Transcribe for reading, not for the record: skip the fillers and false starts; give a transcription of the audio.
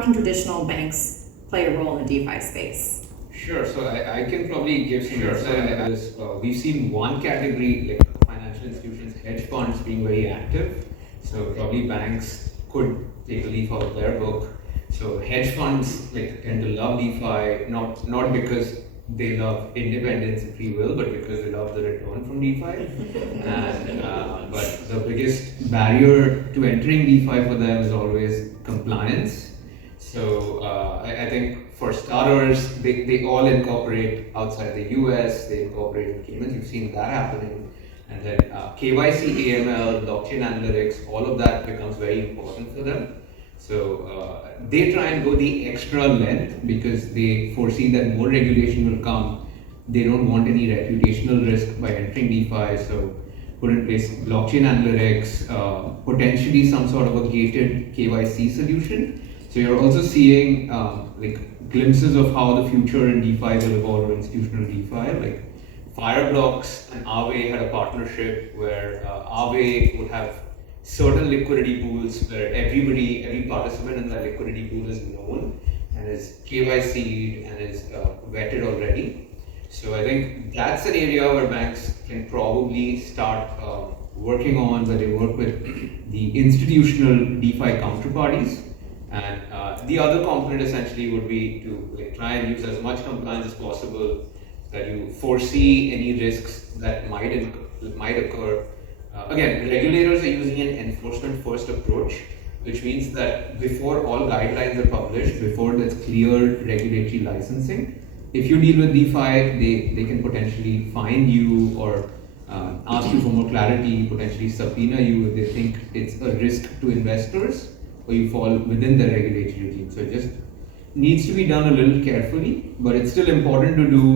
how can traditional banks play a role in the DeFi space? Sure. So I can probably give some insight. We've seen one category, like financial institutions, hedge funds being very active. So probably banks could take a leaf out of their book. So hedge funds tend to love DeFi, not because they love independence and free will, but because they love the return from DeFi. And but the biggest barrier to entering DeFi for them is always compliance. So I think for starters, they all incorporate outside the US, they incorporate in Caymans. You've seen that happening. And then KYC, AML, blockchain analytics, all of that becomes very important for them. So they try and go the extra length because they foresee that more regulation will come. They don't want any reputational risk by entering DeFi. So put in place blockchain analytics, potentially some sort of a gated KYC solution. So you're also seeing glimpses of how the future in DeFi will evolve, or institutional DeFi. Like Fireblocks and Aave had a partnership where Aave would have certain liquidity pools where every participant in that liquidity pool is known and is KYC'd and is vetted already. So I think that's an area where banks can probably start working on, where they work with the institutional DeFi counterparties. And the other component essentially would be to try and use as much compliance as possible, that you foresee any risks that might occur. Again, regulators are using an enforcement-first approach, which means that before all guidelines are published, before there's clear regulatory licensing, if you deal with DeFi, they can potentially fine you or ask you for more clarity, potentially subpoena you if they think it's a risk to investors or you fall within the regulatory regime. So it just needs to be done a little carefully, but it's still important to do.